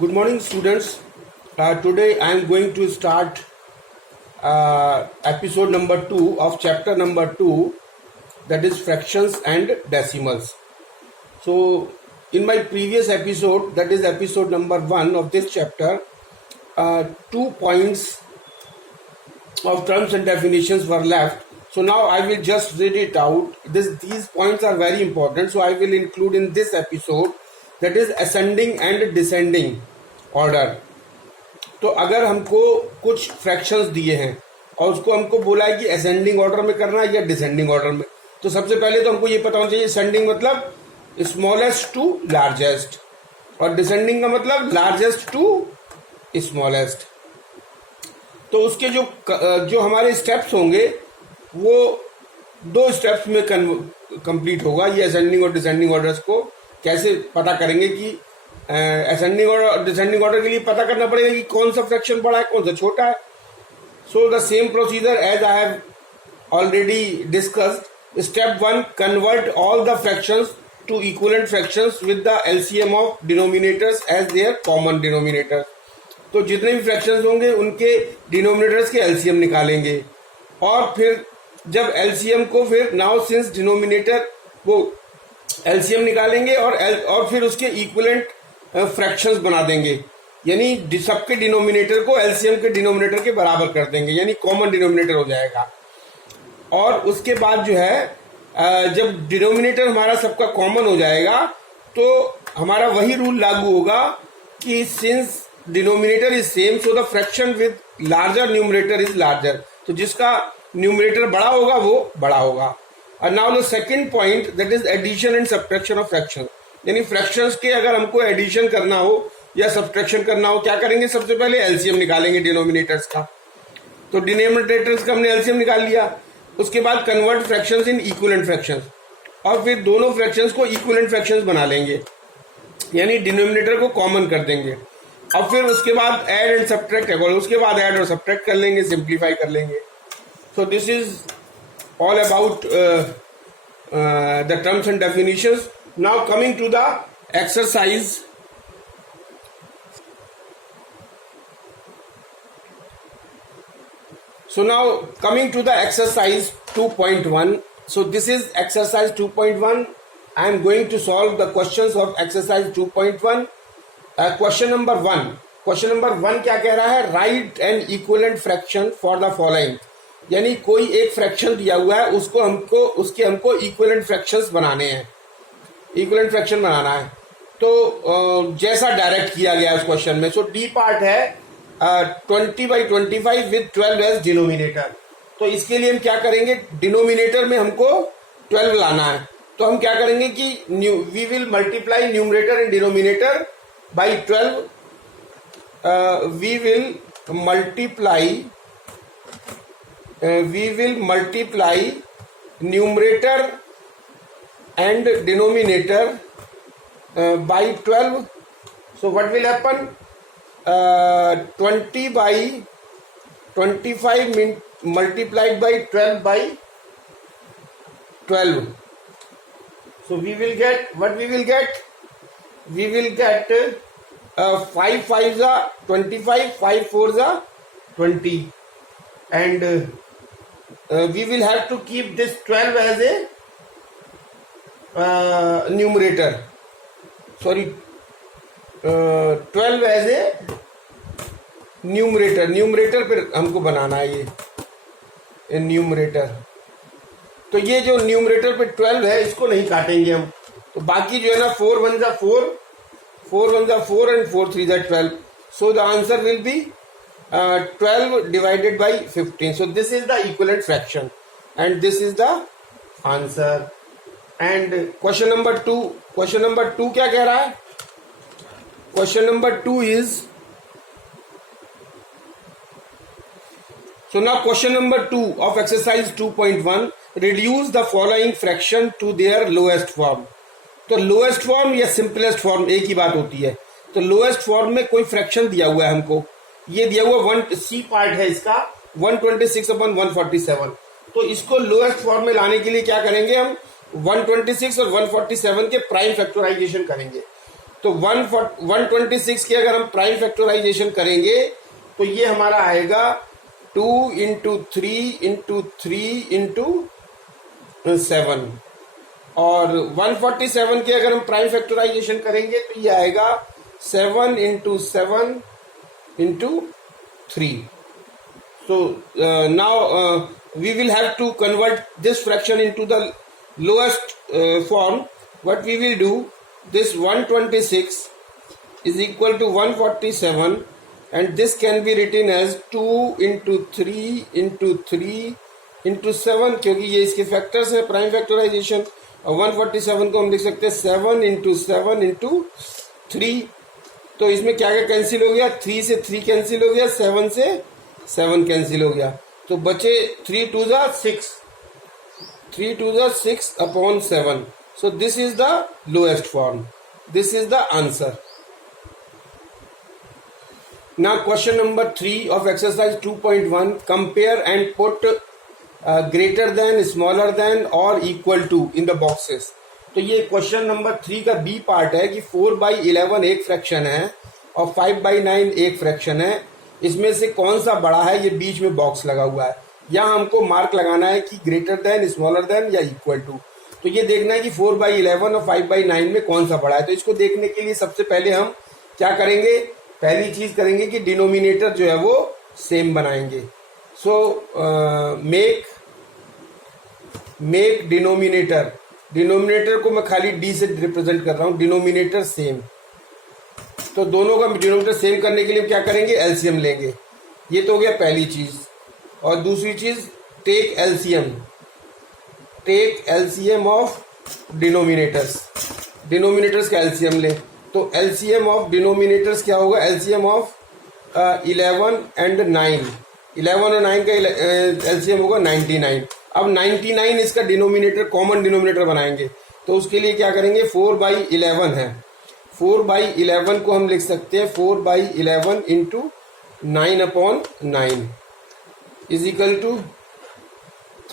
Good morning, students. Today I am going to start episode number 2 of chapter number 2, that is fractions and decimals. So, in my previous episode, that is episode number 1 of this chapter, 2 points of terms and definitions were left. So now I will just read it out. These points are very important, so I will include in this episode, that is ascending and descending order. तो अगर हमको कुछ fractions दिए हैं और उसको हमको बोला है कि असेंडिंग ऑर्डर में करना है या डिसेंडिंग ऑर्डर में, तो सबसे पहले तो हमको ये पता होना चाहिए असेंडिंग मतलब स्मॉलेस्ट टू लार्जेस्ट और डिसेंडिंग का मतलब लार्जेस्ट टू स्मॉलेस्ट. तो उसके जो हमारे स्टेप्स होंगे वो 2 स्टेप्स में कंप्लीट होगा. ये असेंडिंग और डिसेंडिंग ऑर्डर्स को कैसे पता करेंगे कि असेंडिंग और डिसेंडिंग ऑर्डर के लिए पता करना पड़ेगा कि कौन सा फ्रैक्शन बड़ा है कौन सा छोटा है. So the same procedure as I have already discussed. Step 1, convert all the fractions to equivalent fractions with the LCM of denominators as their common denominator. तो जितने भी फ्रैक्शंस होंगे उनके डिनोमिनेटर्स के एलसीएम निकालेंगे और फिर जब एलसीएम को फिर नाउ सिंस डिनोमिनेटर वो एलसीएम निकालेंगे और फिर उसके इक्विवेलेंट फ्रैक्शंस बना देंगे, यानी सबके डिनोमिनेटर को एलसीएम के डिनोमिनेटर के बराबर कर देंगे, यानी कॉमन डिनोमिनेटर हो जाएगा. और उसके बाद जो है जब डिनोमिनेटर हमारा सबका कॉमन हो जाएगा तो हमारा वही रूल लागू होगा कि since denominator is same so the fraction with larger numerator is larger. तो जिसका न्यूमरेटर बड़ा होगा वो बड़ा होगा. और now the second point, that is addition and subtraction of fraction. यानी फ्रैक्शंस के अगर हमको एडिशन करना हो या सब्ट्रैक्शन करना हो, क्या करेंगे? सबसे पहले एलसीएम निकालेंगे डिनोमिनेटर्स का. तो डिनोमिनेटर्स का हमने एलसीएम निकाल लिया. उसके बाद कन्वर्ट फ्रैक्शंस इन इक्विवेलेंट फ्रैक्शंस और फिर दोनों फ्रैक्शंस को इक्विवेलेंट फ्रैक्शंस बना लेंगे, यानी डिनोमिनेटर को कॉमन कर देंगे. और फिर उसके बाद ऐड एंड सब्ट्रैक्ट, उसके बाद ऐड और सब्ट्रैक्ट कर लेंगे, सिंप्लीफाई कर लेंगे. So this is all about the terms and definitions. Now coming to the exercise. So now coming to the exercise 2.1. So this is exercise 2.1. I am going to solve the questions of exercise 2.1. Question number 1. Question number 1 क्या कह रहा है? Write an equivalent fraction for the following. यानी कोई एक fraction दिया हुआ है, उसके हमको इक्विवेलेंट फ्रैक्शंस बनाने हैं, इक्विवेलेंट फ्रैक्शन बनाना है. तो जैसा डायरेक्ट किया गया उस क्वेश्चन में. सो डी पार्ट है 20/25 विद 12 एज डिनोमिनेटर. तो इसके लिए हम क्या करेंगे? डिनोमिनेटर में हमको 12 लाना है. तो हम क्या करेंगे कि we will multiply numerator and denominator by 12. We will multiply numerator and denominator by 12. So what will happen? 20/25 multiplied by 12 by 12. So we will get, what we will get? We will get 5 5s are 25, 5 4s are 20, and we will have to keep this 12 as a numerator. Sorry, 12 as a numerator. Numerator पे हमको बनाना है ये numerator. तो ये जो numerator पे 12 है इसको नहीं काटेंगे हम. तो बाकी जो है ना 4 1 जा 4, 4 1 जा 4 and 4 3 जा 12. So the answer will be 12 divided by 15. So this is the equivalent fraction and this is the answer. And question number 2 क्या कह रहा है? Question number 2 is, so now question number 2 of exercise 2.1, reduce the following fraction to their lowest form. तो lowest form या simplest form एक ही बात होती है. तो lowest form में कोई फ्रैक्शन दिया हुआ है हमको, ये दिया हुआ सी पार्ट है इसका 126/147. तो इसको लोएस्ट फॉर्म में लाने के लिए क्या करेंगे? हम 126 और 147 के प्राइम फैक्टराइजेशन करेंगे. तो 126 के अगर हम प्राइम फैक्टराइजेशन करेंगे तो ये हमारा आएगा 2 इंटू 3 इंटू 3 इंटू 7, और 147 के अगर हम प्राइम फैक्टराइजेशन करेंगे तो ये आएगा 7 into 7 into 3. So now we will have to convert this fraction into the lowest form. What we will do, this 126 is equal to 147, and this can be written as 2 into 3 into 3 into 7, क्योंकि ये इसके factors है prime factorisation. और 147 को हम लिख सकते हैं 7 into 7 into 3. तो इसमें क्या क्या कैंसिल हो गया, 3 से 3 कैंसिल हो गया, 7 से 7 कैंसिल हो गया, तो बचे 3 2 जा 6, 3 2 जा 6 upon 7. So this is the lowest form. This is the answer. Now question number 3 of exercise 2.1. Compare and put greater than, smaller than or equal to in the boxes. तो ये क्वेश्चन नंबर 3 का B part है कि 4/11 एक fraction है और 5/9 एक fraction है. इसमें से कौन सा बड़ा है, ये बीच में बॉक्स लगा हुआ है. यहाँ हमको मार्क लगाना है कि ग्रेटर देन, स्मॉलर देन या इक्वल टू. तो ये देखना है कि 4/11 और 5/9 में कौन सा बड़ा है. तो इसको देखने के लिए सबसे पहले हम क्या करेंगे, पहली चीज करेंगे कि डिनोमिनेटर जो है वो सेम बनाएंगे. सो मेक डिनोमिनेटर को मैं खाली डी से रिप्रेजेंट कर रहा हूं, डिनोमिनेटर सेम. तो दोनों का डिनोमिनेटर सेम करने के लिए क्या करेंगे, एलसीएम लेंगे. ये तो हो गया पहली चीज. और दूसरी चीज, टेक एलसीएम ऑफ डिनोमिनेटर्स का एलसीएम ले. तो एलसीएम ऑफ डिनोमिनेटर्स क्या होगा, एलसीएम ऑफ 11 and 9, 11 और 9 का एलसीएम होगा 99. अब 99 इसका डिनोमिनेटर, कॉमन डिनोमिनेटर बनाएंगे. तो उसके लिए क्या करेंगे, 4/11 है, 4/11 को हम लिख सकते हैं 4/11 इंटू 9/9 इज इक्वल टू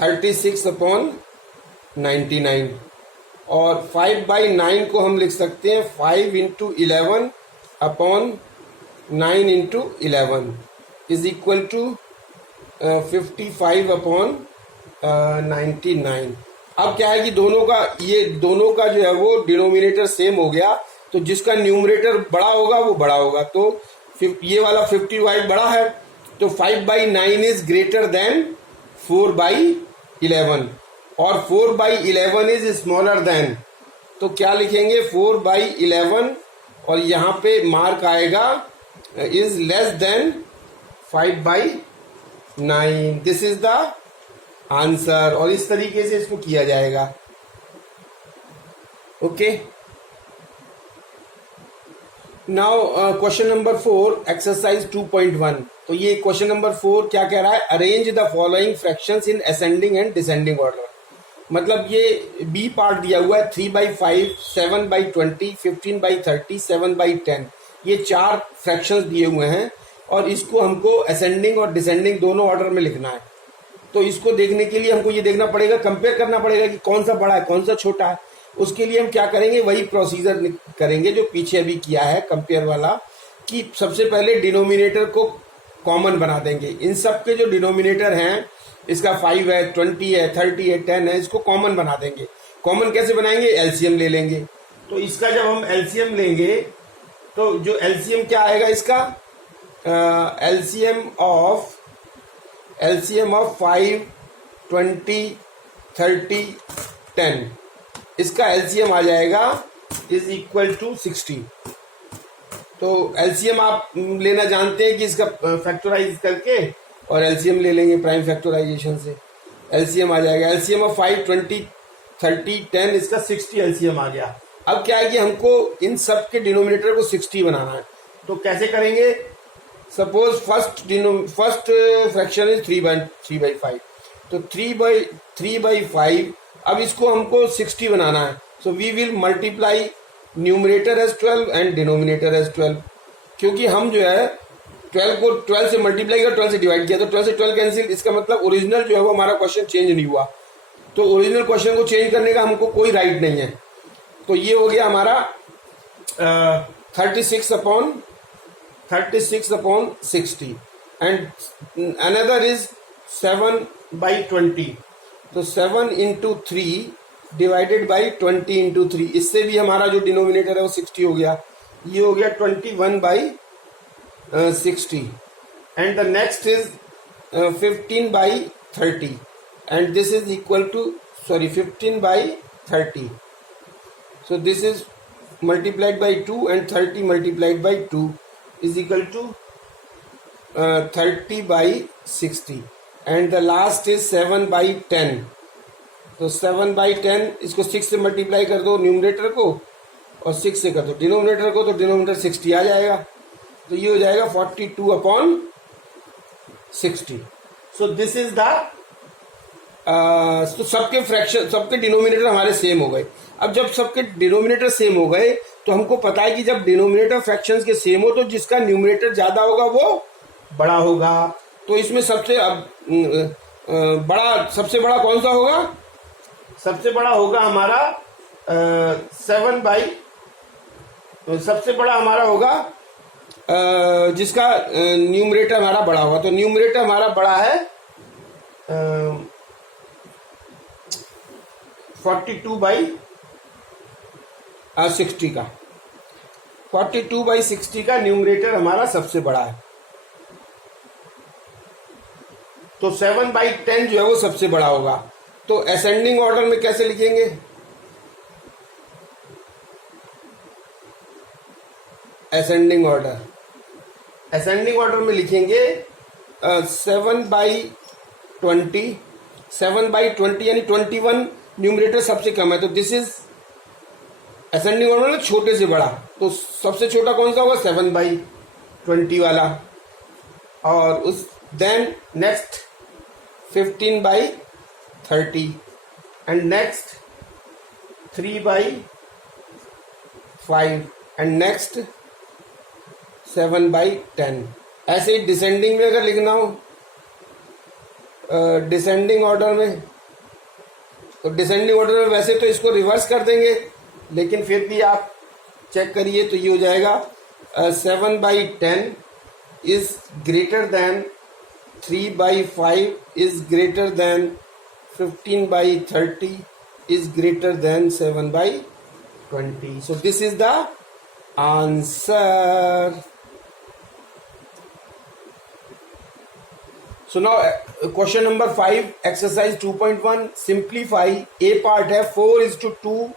36/99. और 5/9 को हम लिख सकते हैं 5 into 11/9 into 11 is equal to 55/99. अब क्या है कि दोनों का जो है वो डिनोमिनेटर सेम हो गया, तो जिसका न्यूमरेटर बड़ा होगा वो बड़ा होगा. तो ये वाला 55 बड़ा है, तो 5/9 इज ग्रेटर देन 4/11 और 4/11 इज स्मॉलर देन. तो क्या लिखेंगे, 4/11 और यहाँ पे मार्क आएगा is less than 5/9. This is the answer. और इस तरीके से इसको किया जाएगा. Okay. Now question number 4 exercise 2.1. तो ये क्वेश्चन नंबर 4 क्या कह रहा है, arrange the following fractions in ascending and descending order. मतलब ये बी पार्ट दिया हुआ है 3/5, 7/20, 15/30, 7/10. ये 4 फ्रैक्शंस दिए हुए हैं और इसको हमको असेंडिंग और डिसेंडिंग दोनों ऑर्डर में लिखना है. तो इसको देखने के लिए हमको ये देखना पड़ेगा, कंपेयर करना पड़ेगा कि कौन सा बड़ा है कौन सा छोटा है. उसके लिए हम क्या करेंगे, वही प्रोसीजर करेंगे जो पीछे अभी किया है कंपेयर वाला, कि सबसे पहले डिनोमिनेटर को कॉमन बना देंगे. इन सब के जो डिनोमिनेटर हैं, इसका 5 है, 20 है, 30 है, 10 है, इसको कॉमन बना देंगे. कॉमन कैसे बनाएंगे, एलसीएम ले लेंगे. तो इसका जब हम एलसीएम लेंगे तो जो एलसीएम क्या आएगा इसका, एलसीएम ऑफ 5, 20, 30, 10, इसका एलसीएम आ जाएगा इज इक्वल टू 60. तो एलसीएम आप लेना जानते हैं कि इसका फैक्टराइज करके और एलसीएम ले लेंगे प्राइम फैक्टराइजेशन से. एलसीएम आ जाएगा, एलसीएम ऑफ 5, 20, 30, 10, इसका 60 एलसीएम आ गया. अब क्या है कि हमको इन सब के डिनोमिनेटर को 60 बनाना है. तो कैसे करेंगे, सपोज फर्स्ट फ्रैक्शन इज 3/5. तो 3/5, अब इसको हमको 60 बनाना है. So we will multiply numerator as 12 and denominator as 12. क्योंकि हम जो है 12 को 12 से मल्टीप्लाई किया, 12 से डिवाइड किया, तो 12 से 12 कैंसिल. इसका मतलब ओरिजिनल जो है वो हमारा क्वेश्चन चेंज नहीं हुआ. तो ओरिजिनल क्वेश्चन को चेंज करने का हमको कोई राइट नहीं है. तो ये हो गया हमारा 36 upon 60 and another is 7 by 20. तो 7 into 3 divided by 20 into 3, इससे भी हमारा जो डिनोमिनेटर है वो 60 हो गया. ये हो गया 21 by 60 and the next is 15 by 30 and this is equal to 15 by 30. So this is multiplied by 2 and 30 multiplied by 2 is equal to 30 by 60 and the last is 7 by 10. तो 7 by 10 इसको 6 से मल्टीप्लाई कर दो numerator को और 6 से कर दो डिनोमिनेटर को, तो डिनोमिनेटर 60 आ जाएगा. तो ये हो जाएगा 42 upon 60. So this is the तो सबके फ्रैक्शन, सबके डिनोमिनेटर हमारे सेम हो गए. अब जब सबके डिनोमिनेटर सेम हो गए तो हमको पता है कि जब डिनोमिनेटर फ्रैक्शंस के सेम हो तो जिसका न्यूमरेटर ज्यादा होगा वो बड़ा होगा. तो इसमें सबसे सबसे बड़ा कौन सा होगा? सबसे बड़ा होगा हमारा 7 बाई, सबसे बड़ा हमारा होगा जिसका न्यूमरेटर हमारा बड़ा होगा. तो न्यूमरेटर हमारा बड़ा है 42 बाई 60 का. 42 बाई 60 का न्यूमरेटर हमारा सबसे बड़ा है. तो 7 बाई 10 जो है वो सबसे बड़ा होगा. तो असेंडिंग ऑर्डर में कैसे लिखेंगे? असेंडिंग ऑर्डर में लिखेंगे 7 बाई 20, 7 बाई 20 यानी 21 न्यूमरेटर सबसे कम है. तो दिस इज असेंडिंग ऑर्डर में छोटे से बड़ा. तो सबसे छोटा कौन सा होगा? 7 बाई 20 वाला. और उस then next 15 by 30 and next 3 by 5 and next 7 by 10. ऐसे ही डिसेंडिंग में अगर लिखना हो डिसेंडिंग ऑर्डर में, तो डिसेंडिंग ऑर्डर में वैसे तो इसको रिवर्स कर देंगे लेकिन फिर भी आप चेक करिए तो ये हो जाएगा 7 by 10 is greater than 3 by 5 is greater than 15 by 30 is greater than 7 by 20. So this is the answer. So now question number 5, exercise 2.1, simplify. A part है 4:2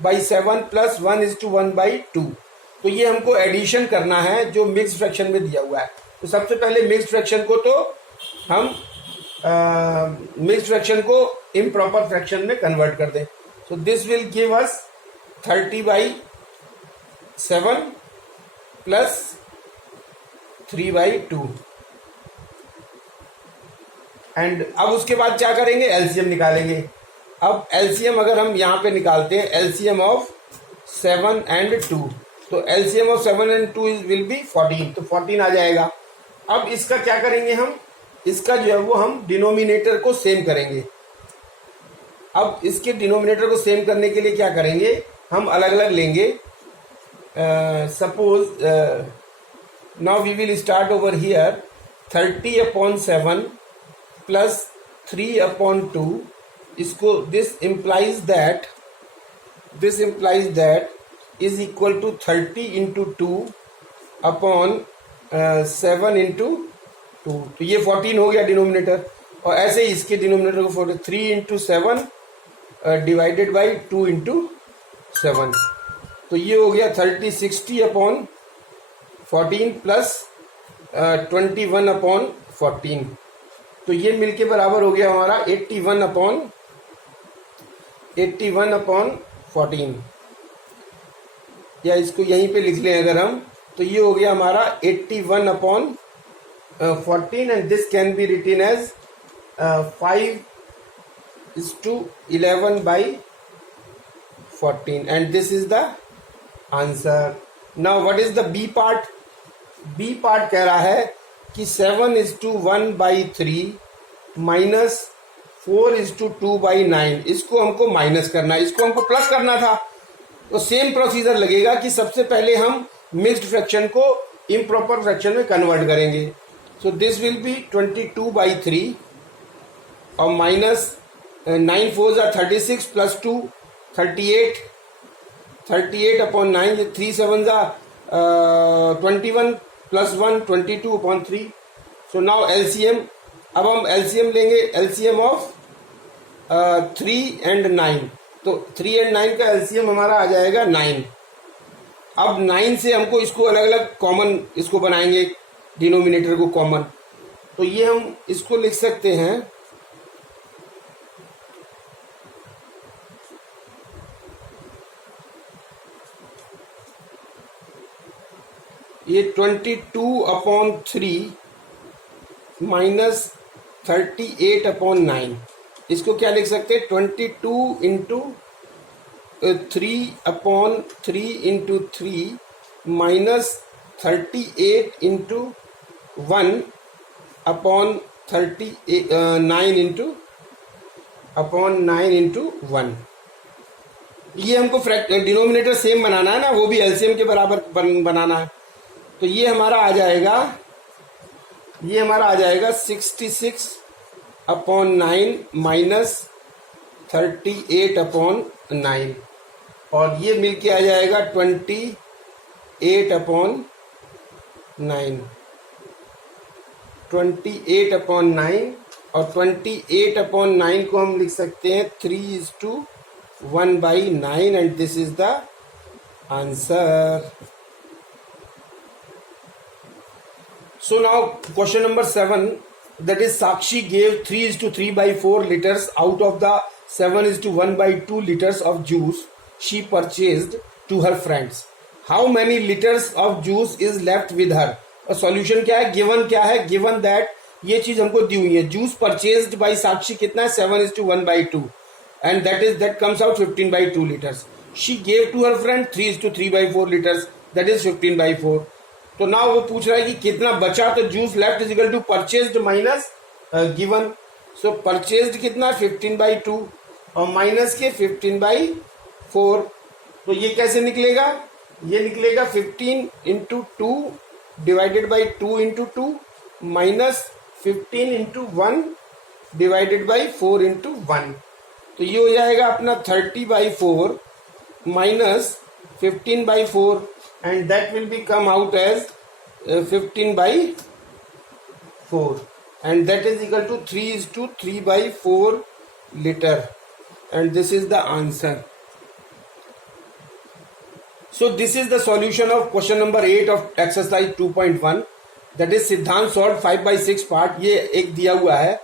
by 7 plus 1:1 by 2. तो ये हमको एडिशन करना है जो मिक्स फ्रैक्शन में दिया हुआ है. तो सबसे पहले मिक्स फ्रैक्शन को तो हम मिक्स फ्रैक्शन को इम्प्रॉपर फ्रैक्शन में कन्वर्ट कर दें. So this will give us 30 by 7 plus 3 by 2. And अब उसके बाद क्या करेंगे? एलसीएम निकालेंगे. अब एलसीएम अगर हम यहाँ पे निकालते हैं एलसीएम ऑफ 7 and 2, तो LCM of 7 and 2 will be 14. तो 14 आ जाएगा. अब इसका क्या करेंगे हम? इसका जो है वो हम डिनोमिनेटर को सेम करेंगे. अब इसके डिनोमिनेटर को सेम करने के लिए क्या करेंगे? हम अलग अलग लेंगे. Suppose now we will start over here 30 upon 7 plus 3 upon 2. इसको this implies that is equal to 30 into 2 upon 7 into 2. तो ये 14 हो गया डिनोमिनेटर. और ऐसे ही इसके डिनोमिनेटर को 3 इंटू 7 डिवाइडेड बाई 2 इंटू 7. तो ये हो गया 60 अपॉन 14 प्लस 21 अपॉन 14. तो ये मिलके बराबर हो गया हमारा 81 अपॉन 14. या इसको यहीं पे लिख लें अगर हम, तो ये हो गया हमारा 81 upon 14 and this can be written as 5:11 by 14 and this is the answer. Now what is the B part? B part कह रहा है कि 7:1 by 3 minus 4:2 by 9. इसको हमको माइनस करना है, इसको हमको प्लस करना था. तो सेम प्रोसीजर लगेगा कि सबसे पहले हम मिक्स्ड फ्रैक्शन को इम्प्रॉपर फ्रैक्शन में कन्वर्ट करेंगे. सो दिस विल बी 22/3 और minus 9 4 are 36 plus 2 38 38/9 3 7 are 21 plus 1 22/3. So now LCM. अब हम एलसीएम लेंगे, एलसीएम ऑफ 3 and 9. तो 3 and 9 का एलसीएम हमारा आ जाएगा 9. अब 9 से हमको इसको अलग अलग कॉमन इसको बनाएंगे, डिनोमिनेटर को कॉमन. तो ये हम इसको लिख सकते हैं ये 22/3 माइनस 38/9. इसको क्या लिख सकते हैं 22 into 3/3 into 3 minus 38 into 1/9 into 1. ये हमको डिनोमिनेटर सेम बनाना है ना, वो भी एलसीएम के बराबर बनाना है. तो ये हमारा आ जाएगा 66/9 माइनस 38/9 और ये मिलके आ जाएगा 28/9 और 28/9 को हम लिख सकते हैं 3:1/9 and this is the answer. So now question number 7, that is Sakshi gave 3:3/4 liters out of the 7:1/2 liters of juice she purchased to her friends. How many liters of juice is left with her? और solution क्या है, given क्या है, given that ये चीज हमको दी हुई है. juice purchased by Sakshi कितना है 7:1/2 and that comes out 15/2 liters. She gave to her friend 3:3/4 liters, that is 15/4. तो ना वो पूछ रहा है कि कितना बचा, तो juice left is equal to purchased minus given. So purchased कितना 15/2 और माइनस के 15/4. तो ये कैसे निकलेगा, ये निकलेगा 15 into 2 divided by 2 into 2 minus 15 into 1 divided by 4 into 1. तो ये हो जाएगा अपना 30/4 minus 15/4 and that will be come out as 15/4 and that is equal to 3:3/4 liter and this is the answer. So this is the solution of question number 8 of exercise 2.1, that is Siddhant solved 5/6 part. ये एक दिया हुआ है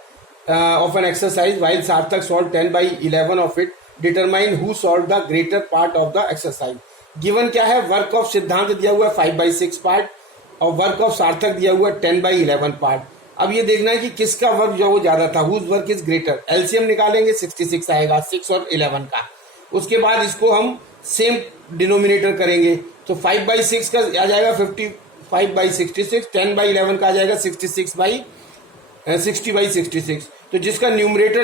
of an exercise while Sarthak solved 10/11 of it. Determine who solved the greater part of the exercise. Given क्या है, work of सिद्धांत दिया हुआ है 5/6 पार्ट और वर्क ऑफ सार्थक दिया हुआ है 10/11 पार्ट. अब ये देखना है कि किसका वर्क जो वो ज्यादा था, whose work is greater. LCM निकालेंगे 66 आएगा 6 और 11 का. उसके बाद इसको हम सेम डिनोमिनेटर करेंगे तो 5/6 का आ जाएगा 55/66, 10/11 का आ जाएगा 60/66. तो जिसका न्यूमरेटर